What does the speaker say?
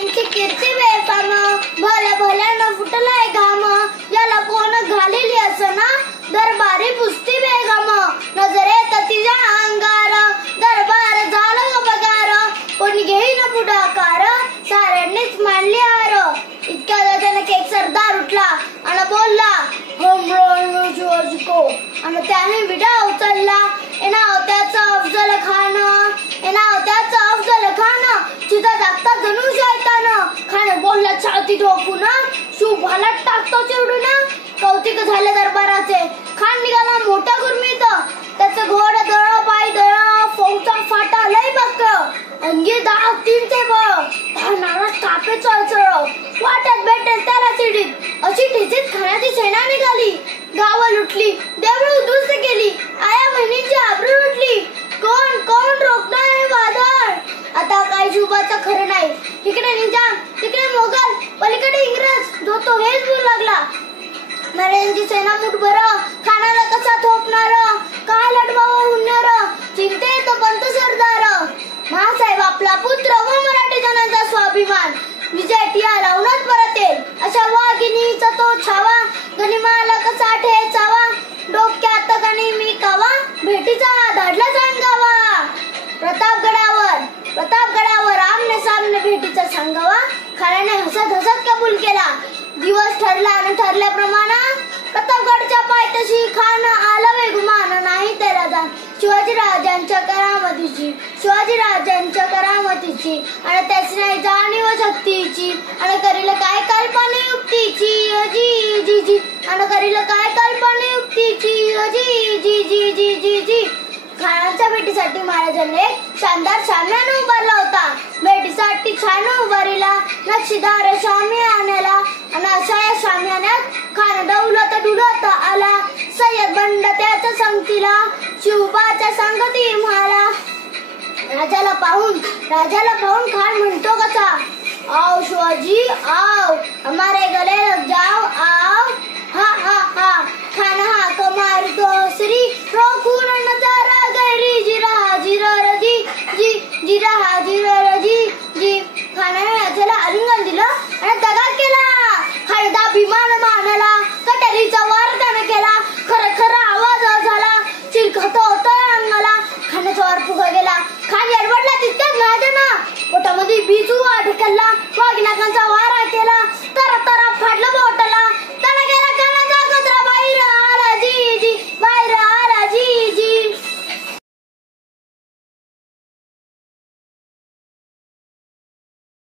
कीर्ती बेफाम भल्या भल्यानं फुटलाय घाम याला कोण घालेली असना दरबारी पुस्ती बेगम नजरेत तिच्या अंगार दरबार झालं बगार कोणी घेईन पुढाकार साऱ्यांनीच मांडली हार इतक्या अचानक एक सरदार उठला आणि बोलला आणि त्याने विडा उचलला त्याचा अफजल खान अफजल खान चिता जागता जणू शैतान खान बोलला छाती ठोकून शुभाला टाकतो चिरडून कौतिक झाले दरबाराचे खान निघाला मोठा गुरमीत त्याचं घोड दळ पाय दळ फौचा फाटा लय बक्क अंगी दाव तीनचे बळ नाराज कापे चळचळ वाटत भेटेल त्याला चिडीत अशी ठेचीत खाण्याची सेना निघाली गावं लुटली देवळं उद्ध्वस्त केली आया बहिणींची आबरू लुटली कोण कोण रोखणार हे वादळ आता काही शुभाचं खरं नाही इकडे निजाम तिकडे मोगल पलीकडे इंग्रज जो तो हेच बोलू लागला नरेंची सेना मुठभर खानाला कसा थोपणार काय लढवावं हुन्नर चिंतेत पंत सरदार महासाहेब आपला पुत्र व मराठी जनांचा स्वाभिमान विजय टिया लावूनच परत येईल अशा वाघिणीचा तो छावा गनिमाला कसा ठेचावा डोक्यात गणी मी कावा भेटीचा धाडला सांगावा प्रतापगडावर आमने सामने भेटीचा सांगावा खानाने हसत हसत कबूल केला दिवस ठरला आणि ठरल्याप्रमाणे प्रतापगडच्या पायथ्याशी खान आला वेगुमान नाही त्याला जाण शिवाजीराजांच्या करामतीची आणि त्याची नाही जाणीव शक्तीची आणि करील काय कल्पना युक्तीची जी जी जी आणि करील काय कल्पना युक्तीची जी जी जी जी जी जी खानाच्या भेटीसाठी महाराजांनी शानदार शामियाना उभारला होता भेटीसाठी छान उभारीला नक्षीदार शामियानाला आणि अशा या शामियान्यात खान डुलत आला सय्यद बंड त्याच्या संगतीला शिवबाच्या संगती म्हाला राजाला पाहून खान म्हणतो कसा आओ शिवाजी आओ हमारे गले लग जाओ आओ हा हा हा खान हाक मारतो श्री रोखून नजारा गैरी जिरा जिरा रजी जी जिरा जिरा रजी जी खानाने राजाला आलिंगन दिलं आणि दगा केला खरदा विमान मानला कटरीचा वार त्याने केला खर आवाज झाला चिलखत होता अंगाला खानाचा वार फुगा गेला खान एडवडला तितक्याच महाजन पोटामध्ये बीजू ढकलला वाघिनाकांचा